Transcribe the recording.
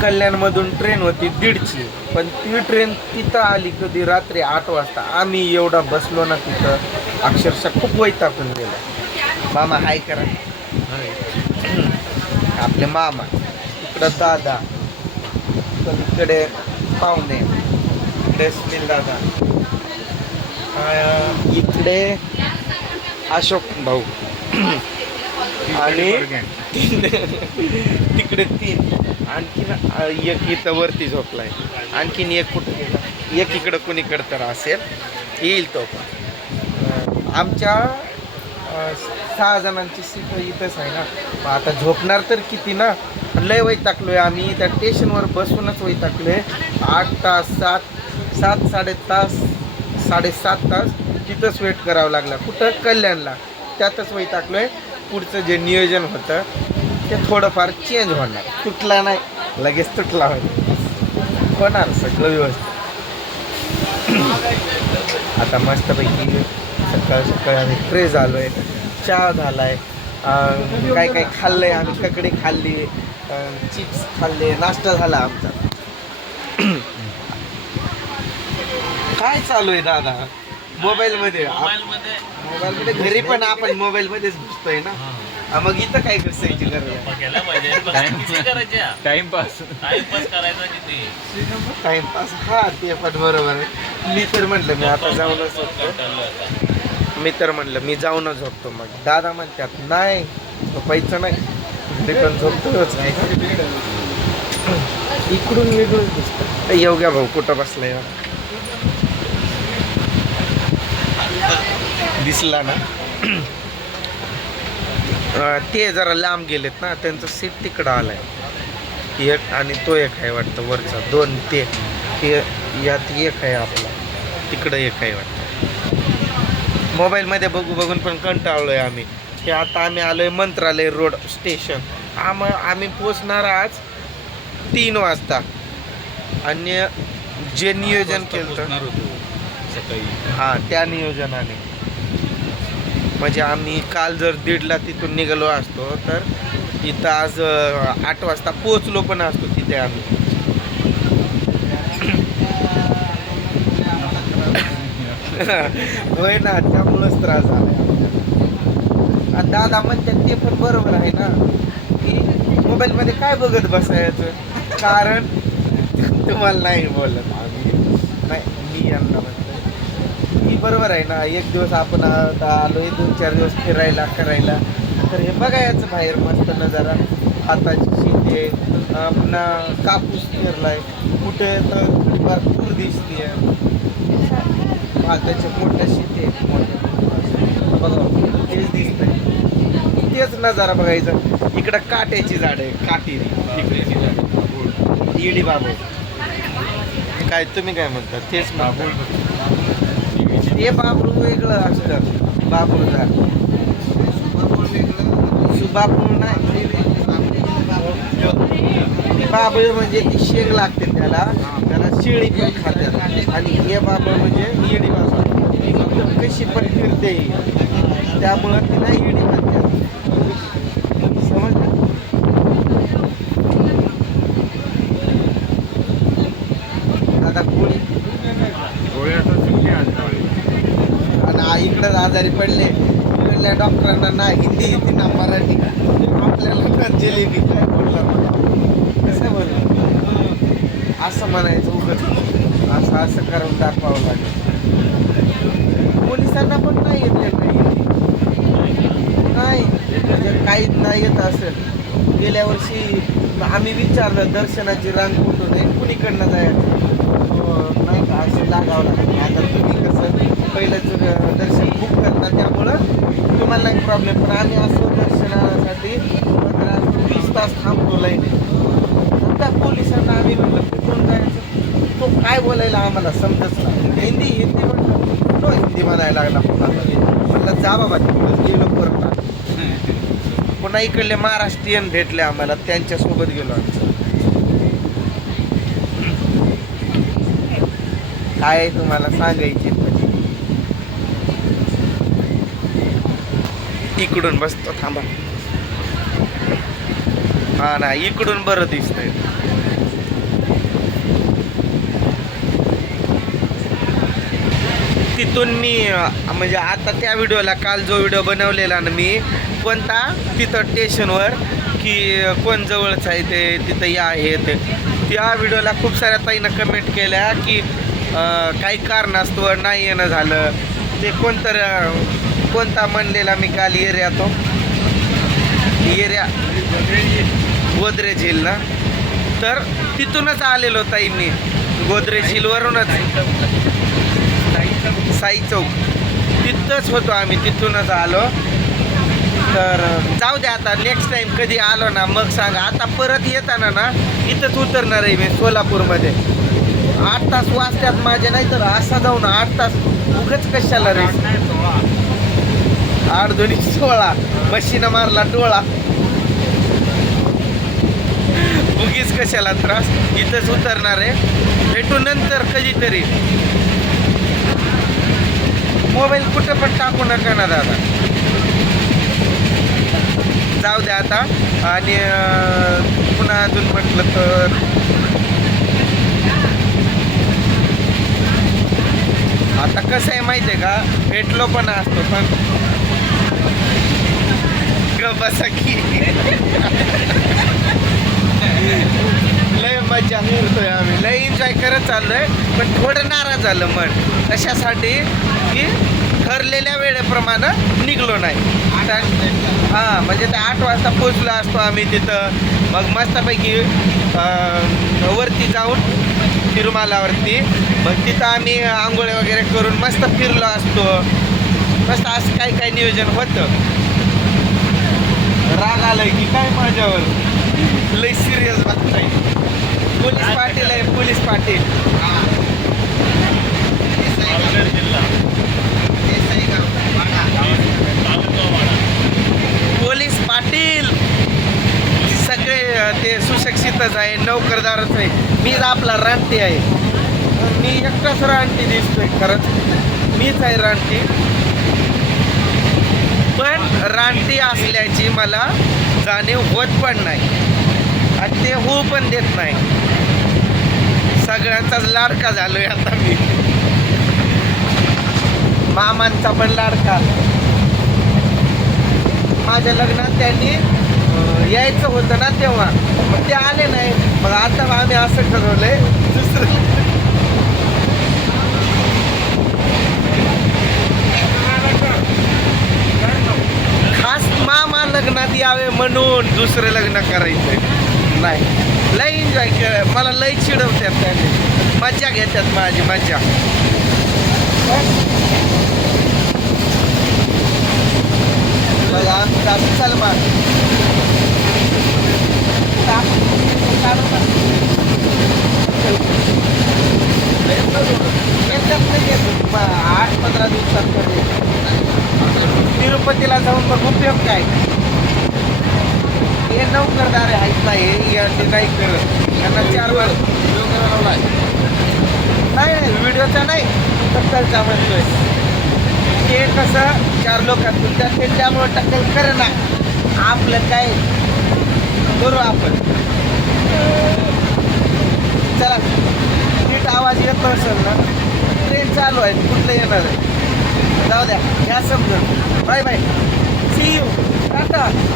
कल्याणमधून train होती दीडची. पण ती ट्रेन तिथं आली कधी रात्री आठ वाजता. आम्ही एवढा बसलो ना तिथं. अक्षरशः खूप वैतागून गेला. मामा हाय करा. आपले मामा इकडं दादा इकडे पाहुणे सुनील दादा इकडे अशोक भाऊ. आणि तीन तिकडे तीन. आणखीन एक इथं वरती झोपलाय. आणखीन एक कुठं एक इकडं कुणीकडं तर असेल. येईल तो पण. आमच्या सहा जणांची सीट इथंच आहे ना. मग आता झोपणार तर किती ना? लय वैतागलोय आम्ही. त्या स्टेशनवर बसूनच वैतागलोय. आठ तास सात सात साडे तास साडेसात तास तिथंच वेट करावं लागला. कुठं? कल्याणला. त्यातच वैतागलोय. पुढचं जे नियोजन होतं ते थोडंफार चेंज होणार. तुटला नाही लगेच तुटला होईल. होणार सगळं व्यवस्थित. आता मस्तपैकी सकाळ सकाळ आम्ही फ्रेश झालो आहे चहा झाला आहे काय काय खाल्लं आहे आम्ही ककडे खाल्ली चिप्स खाल्ले नाश्ता झाला आमचा. काय चालू आहे दादा? मोबाईलमध्ये? मोबाईलमध्ये. घरी पण आपण मोबाईलमध्येच घुसतोय ना? मग इथं काय घुसायची गरज? बघायला पाहिजे. पण किती करायच्या टाइमपास टाइमपास करायचा किती? टाइमपास हा ते पण बरोबर आहे. मी तर म्हटलं मी आता जाऊनच झोपतो. मी तर म्हटलं मी जाऊनच झोपतो मग. दादा म्हणतात नाही झोपायचं नाही. घरी पण झोपतोच इकडून वेगळं दिसतं योग्या भाऊ कुठं बसलाय दिसला ना? ते जरा लांब गेलेत ना त्यांचं सीट तिकडं आलाय. एक आणि तो एक आहे वाटतं वरचा. दोन ते. यात एक आहे आपला. तिकडं एक आहे वाटतं. मोबाईलमध्ये बघू बघून पण कंटाळलोय आम्ही. हे आता आम्ही आलोय मंत्रालय रोड स्टेशन. आम आम्ही पोचणार आज तीन वाजता. आणि जे नियोजन केलं सकाळी. हां त्या नियोजनाने. म्हणजे आम्ही काल जर दीडला तिथून निघालो असतो तर इथं आज आठ वाजता पोचलो पण असतो तिथे आम्ही. होय ना त्यामुळंच त्रास झाला. दादा म्हणतात ते पण बरोबर आहे ना. की मोबाईलमध्ये काय बघत बसायचं? कारण तुम्हाला नाही बोलत आम्ही नाही मी यांना म्हणतो ही बरोबर आहे ना. एक दिवस आपण आता आलोय दोन चार दिवस फिरायला करायला. तर हे बघायचं बाहेर मस्त नजारा. हाताची शेती आहे. पुन्हा कापूस पेरलाय. कुठे तर भरपूर दिसते भाताच्या मोठ्या शेती आहेत मोठ्या. बघा तेच दिसतंय. तेच नजारा बघायचा. इकडं काट्याची झाड आहे काटेरी. इडी बाबू. काय तुम्ही काय म्हणता? तेच बाबू. हे बाबरू वेगळं असतं. बाबरू झाड. बाबरू नाही बाबळ म्हणजे ती शेग लागते त्याला. त्याला शिळी पण खात्यात आणि हे बाबळ म्हणजे इडी बाबा कशी पण फिरते. त्यामुळं तिला इडी म्हणतात समजलं आता कोणी आणि आ- इकडं आजारी पडले. इकडल्या डॉक्टरांना ना हिंदी येते ना मराठी. आपल्याला ना जिलेबी काय बोलणार कसं बोलणार? असं म्हणायचं उगत असं असं करून दाखवावं लागेल. पोलिसांना पण नाही येत नाही. म्हणजे काहीच नाही येत असेल. गेल्या वर्षी आम्ही विचारलं दर्शनाची रांग कुठून आहे? कुणीकडनं जायचं अं, नाही का असं लागावं लागतं आता तुम्ही कसं पहिलं जर दर्शन बुक करता त्यामुळं तुम्हाला नाही प्रॉब्लेम पण आम्ही असं दर्शनासाठी पंधरा वीस तास थांबतो लाईन त्या पोलिसांना आम्ही म्हणलं कुठून जायचं. तो काय बोलायला आम्हाला समजत नाही. हिंदी हिंदी म्हणलं तो हिंदी म्हणायला लागला पुन्हा. म्हणलं जा बाबा तिकडून गेलो परत. पुन्हा इकडले महाराष्ट्रीयन भेटले आम्हाला त्यांच्यासोबत गेलो आम्ही. काय तुम्हाला सांगायचे? इकडून बसतो थांबा. हा ना इकडून बरं दिसतंय. तिथून मी म्हणजे आता त्या व्हिडिओला काल जो व्हिडिओ बनवलेला ना मी कोणता? तिथं स्टेशनवर की कोण जवळच आहे ते तिथं या आहे ते. त्या व्हिडिओला खूप साऱ्या ताईनं कमेंट केल्या की काही कारणास्तव नाही येणं झालं. ते कोणतं कोणता म्हणलेला मी काल एरिया तो? एरिया. गोदरेज हिल ना? तर तिथूनच आलेलो ताई मी. गोदरेज हिलवरूनच साई चौक. तिथंच होतो आम्ही तिथूनच आलो. तर जाऊ दे आता नेक्स्ट टाइम कधी आलो ना मग सांगा. आता परत येताना ना इथंच उतरणार आहे मी सोलापूरमध्ये. आठ तास वाजत्यात माझे नाही तर असा जाऊन आठ तास उगच कशाला रे आठ दोन्ही सोळा मशीनं मारला डोळा. उगीच कशाला त्रास? इथंच उतरणार आहे. भेटू नंतर कधीतरी. मोबाईल कुठं पण टाकू नका ना दादा. जाऊ द्या आता. आणि पुन्हा अजून म्हटलं तर. आता कसं आहे माहिती आहे का? भेटलो पण असतो पण ग बसा लय मजा करतोय आम्ही. लय एन्जॉय करत चाललोय पण थोडं नाराज झालं मन. कशासाठी? की ठरलेल्या वेळेप्रमाणे निघलो नाही. हां म्हणजे ते आठ वाजता पोचलो असतो आम्ही तिथं. मग मस्तपैकी वरती जाऊन तिरुमालावरती. मग तिथं आम्ही आंघोळ्या वगैरे करून मस्त फिरलो असतो. मस्त असं काही काही नियोजन होतं. राग आलाय की काय माझ्यावर? लय सिरियस बघताय पोलीस पाटील आहे पोलीस पाटील. पोलीस पाटील. सगळे ते सुशिक्षितच आहे नोकरदारच आहे. मीच आपला रानटी आहे. मी एकटाच रानटी दिसतोय खरंच. मीच आहे रानटी. पण रानटी असल्याची मला जाणीव होत पण नाही. आणि ते होऊ पण देत नाही. सगळ्यांचाच लाडका झालोय आता मी. मामांचा पण लाडका माझ्या लग्नात त्यांनी यायचं होतं ना तेव्हा. पण ते आले नाही. मग आता आम्ही असं ठरवलंय दुसरं मामा लग्नात यावे म्हणून दुसरं लग्न करायचंय. नाही. लय एन्जॉय केलं मला लय चिडवतात त्याने. मज्जा घेतात माझी मज्जा. बघा आमचा सलमान नाही आठ पंधरा दिवसात तिरुपतीला जाऊन मग उपयोग काय? हे नोकरदार आहेत ना हे यांनी नाही करत यांना चार वर्ष नाही नाही व्हिडिओचा नाही टक्कलचा म्हणतोय. ते कसं चार लोकांतून त्या त्यामुळे टक्कल करे ना आपलं काय? करू आपण. चला नीट आवाज येत नसेल ना ट्रेन चालू आहे कुठलं येणार आहे allow some good. Bye bye. See you. Tata.